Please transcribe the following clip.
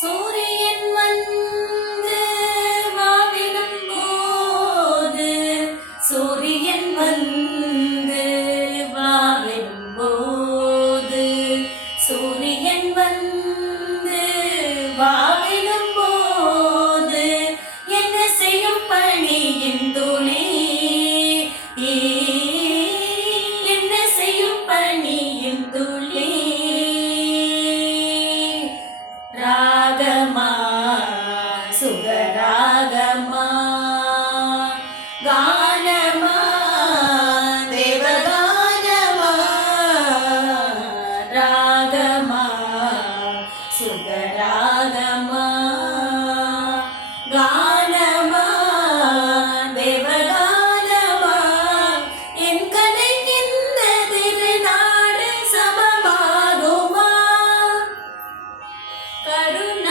சூரியன் வந்து வாவிடும் போது, சூரியன் வந்து வாவிடும் போது, சூரியன் வந்து வாவிடும் போது, என்ன செய்யும் பணியின் துளி, என்ன செய்யும் பணியின் துளி. ராகமா சுகராகமா, கானமா தேவகானமா, ராகமா சுகராகமா, கானமா தேவகானமா. என் கலைக்கின்ற திருநாடு சமமாகுமா? கருணா